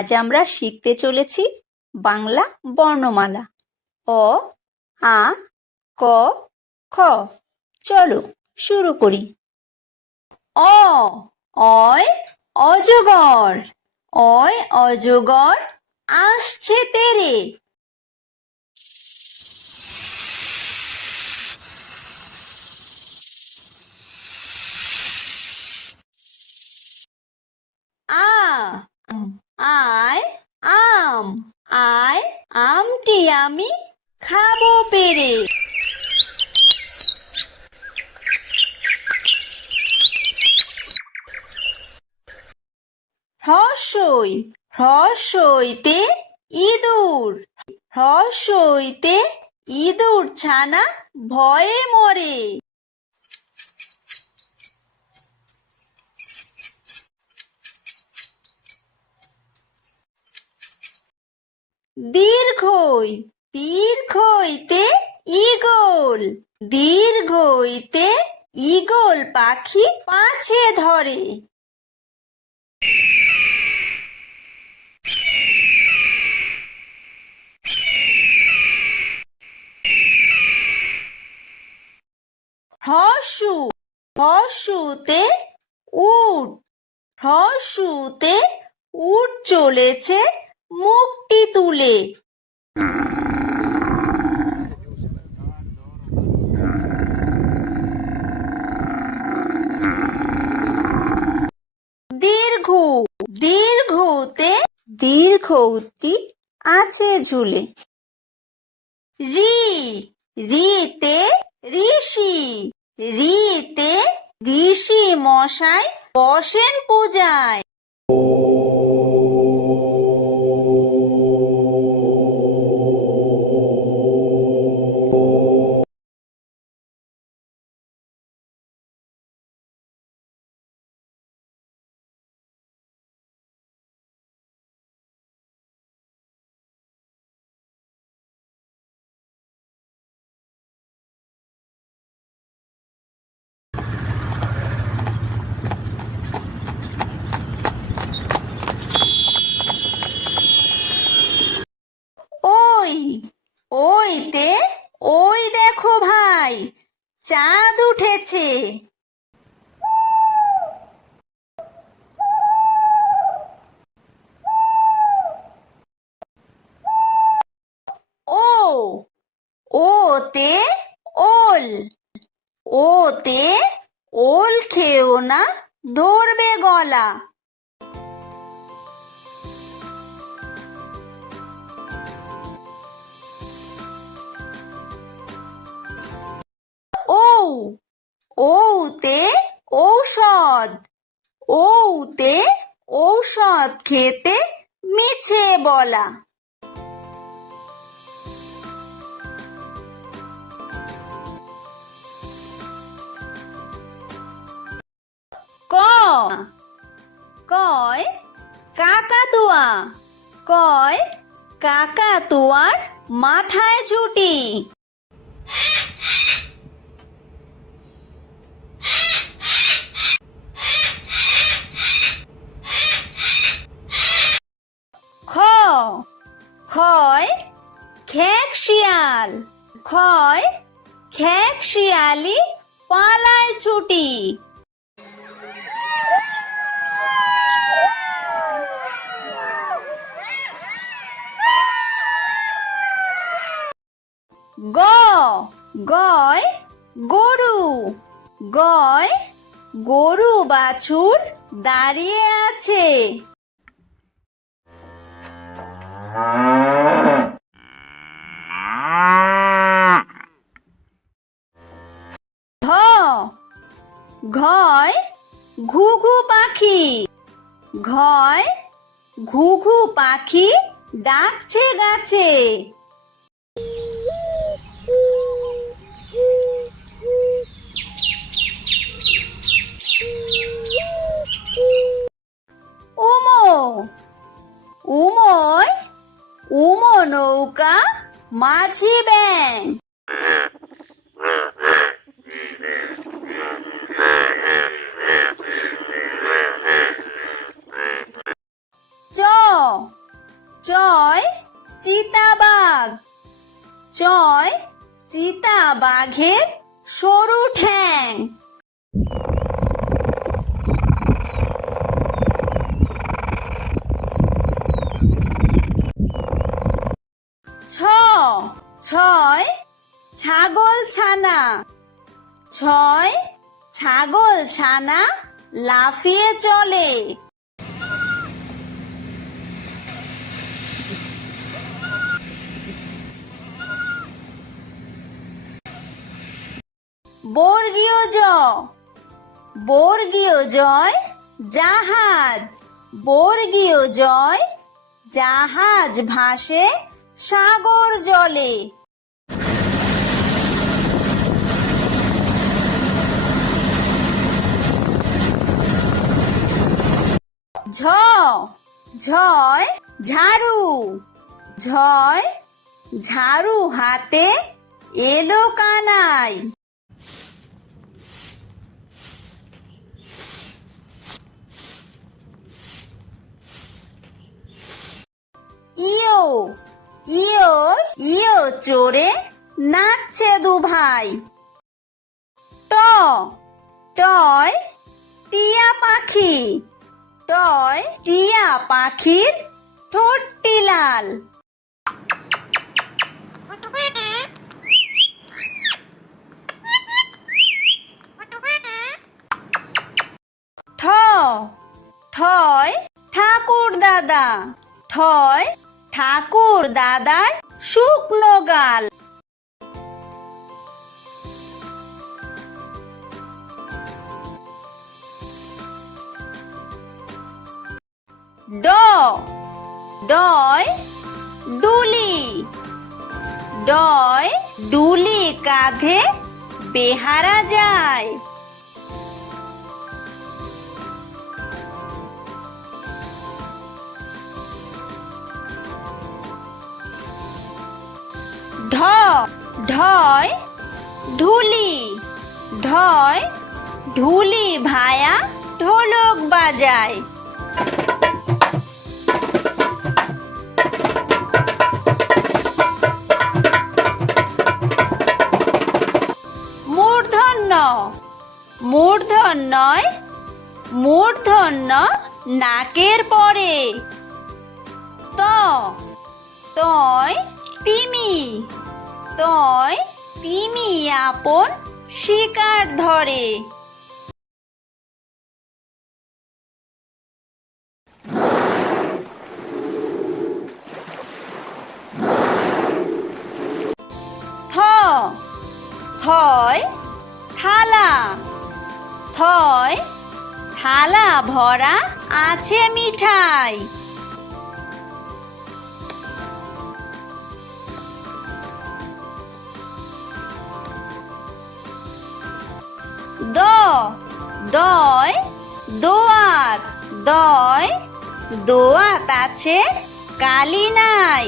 আজ আমরা শিখতে চলেছি বাংলা বর্ণমালা অ, আ, ক, খ। চলো শুরু করি। অ, অয় অজগর, অয় অজগর আসছে তেরে। আ, আয় আম, আয় আমটি আমি খাবো পেরে। হ্রস্বই, হ্রস্বইতে ইঁদুর, হ্রস্বইতে ইঁদুর ছানা ভয়ে মরে। দীর্ঘই, দীর্ঘইতে ঈগল, দীর্ঘইতে ঈগল পাখি পাছে ধরে। হ্রস্বু, হ্রস্বুতে উট, হ্রস্বুতে উট চলেছে মুখটি তুলে। দীর্ঘ, দীর্ঘতে দীর্ঘউতি আছে ঝুলে। রি, রিতে ঋষি, রিতে ঋষি মশাই বসেন পূজায়। ওই, ওইতে ওই দেখো ভাই চাঁদ উঠেছে। ও, ওতে ওল, ওতে ওল খেও না ধরবে গলা। ও, ওতে ঔষধ, ওতে ঔষধ খেতে মিছে বলা। ক, কয় কাকাতুয়া, কয় কাকাতুয়ার মাথায় ঝুঁটি। খ, খয় খেক শিয়াল, খয় খেক শিয়ালি পালায় ছুটি। গ, গয় গরু, গয় গরু বাছুর দাঁড়িয়ে আছে। ধ, ঘয় ঘুঘু পাখি, ঘয় ঘুঘু পাখি ডাকছে গাছে। উমো, উময় উমো নৌকা মাঝি ব্যাং। চ, চয় চিতাবাঘ। চয় চিতাবাঘের সরু ঠ্যাং। ছ ছয় ছাগল ছানা। ছয় ছাগল ছানা লাফিয়ে চলে। বর্গীয় জ বর্গীয় জয় জাহাজ। বর্গীয় জয় জাহাজ ভাসে সাগর জলে। ঝ ঝয় ঝাড়ু। ঝয় ঝাড়ু হাতে এলো কানাই। ইয়ো ইয়ো ইয়ো চড়ে নাচছে দুভাই। ট টয় টিয়া পাখি। টয় টিয়া পাখির ঠোঁটটি লাল। ঠ ঠয় ঠাকুর দাদা। ঠয় ঠাকুর দাদার শুকনো গাল। ড ডয় ডুলি। ডয় ডুলি কাঁধে বেহারা যায়। ঢ ঢয় ঢুলি। ঢয় ঢুলি ভায়া ঢোলক বাজায়। মূর্ধন্য মূর্ধন্যয় মূর্ধন্য নাকের পরে। ত তয় তিমি। তয় তিমি আপন শিকার ধরে। থ থয় থালা। থয় থালা ভরা আছে মিঠাই। দ দয় দোয়াত। দয় দোয়াত আছে কালি নাই।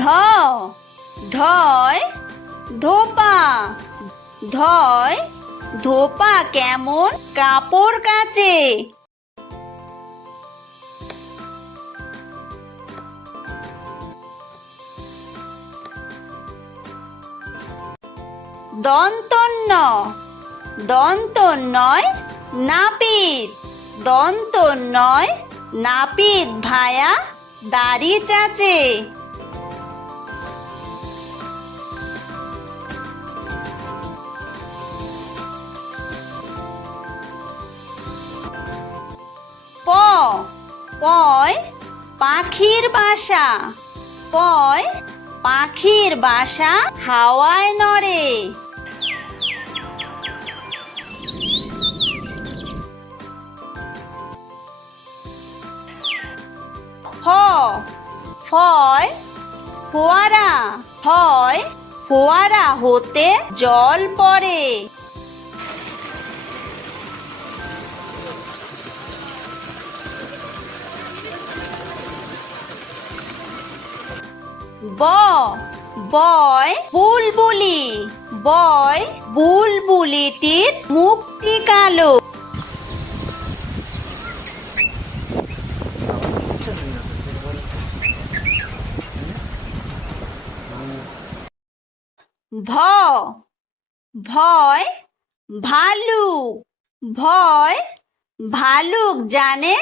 ধ ধয় ধোপা। ধয় ধোপা কেমন কাপড় কাচে। দন্তন্য দন্তন্যয় নাপিত। দন্তন্যয় নাপিত ভায়া দাড়ি চাচে। প পয় পাখির বাসা। পয় পাখির বাসা হাওয়ায় নড়ে। ফ ফয় ফোয়ারা। ফয় ফোয়ারা হতে জল পড়ে। ব বয় বুলবুলি, বয় বুলবুলিটির মুখটি কালো। ভ ভয় ভালুক, ভয় ভালুক জানে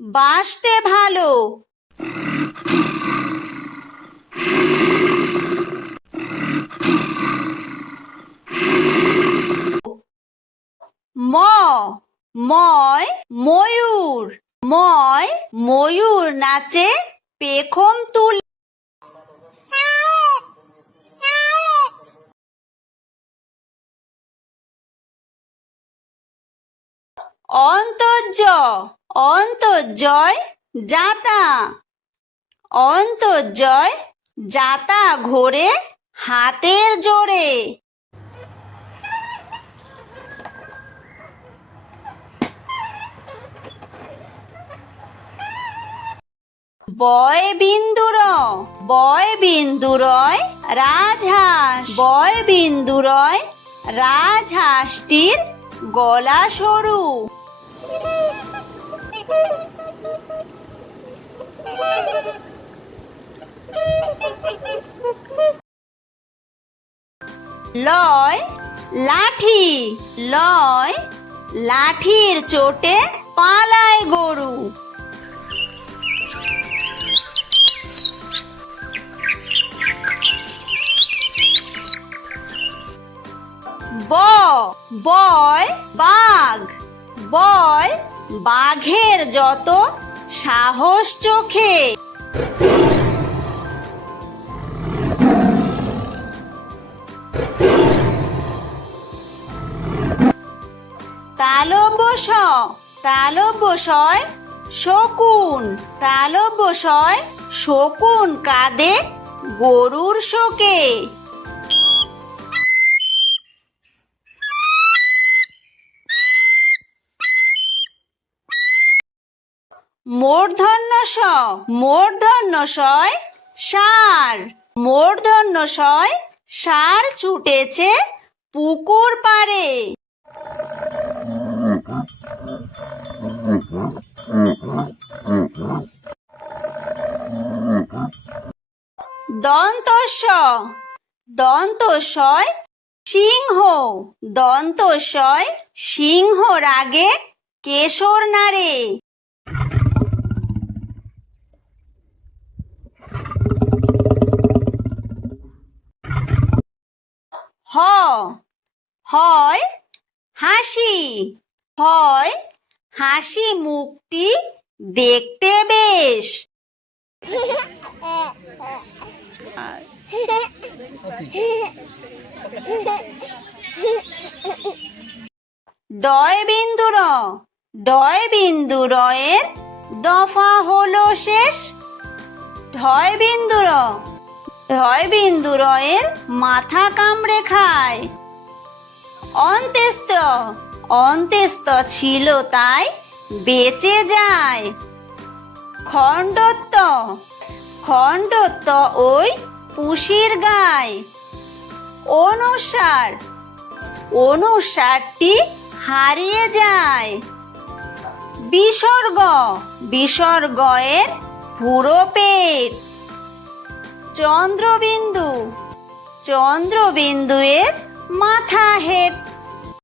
বাসতে ভালো। ম ময় ময়ূর, ময় ময়ূর নাচে পেখম তুলে। অন্তর্য অন্তর্জয় যাতা, অন্তর্জয় যাতা ঘোরে হাতের জোরে। বয় বিন্দুর, বয় বিন্দুরয় রাজহাঁস, বয় বিন্দুরয় রাজহাঁসটির গলা সরু। লয় লাঠি, লয় লাঠির চোটে পালায় গরু। বয় বাঘ, বয় বাঘের যত সাহস চোখে। তালব্য তালব্যশয় শকুন, তালব্যশয় শকুন কাঁদে গরুর শোকে। মূর্ধন্য ষ, মূর্ধন্য শয় ষাঁড়, মূর্ধন্য শয় ষাঁড় ছুটেছে পুকুর পাড়ে। দন্তস্ব দন্তস্বয় সিংহ, দন্তস্বয় সিংহ রাগে কেশর নাড়ে। হয় হাসি, হয় হাসি মুখটি দেখতে বেশ। ডয় বিন্দুর, ডয় বিন্দুরয়ের দফা হলো শেষ। ঢয় বিন্দুর, ঢয় বিন্দুরয়ের মাথা কামড়ে খায়। অন্ত্যেস্ত, অন্ত্যেস্ত ছিল তাই বেঁচে যায়। খণ্ডত্ব, খণ্ডত্ব ওই পুষির গায়। অনুসার, অনুসারটি হারিয়ে যায়। বিসর্গ, বিসর্গয়ের পুরো পেট। চন্দ্রবিন্দু, চন্দ্রবিন্দুয়ের মাথা হেঁট।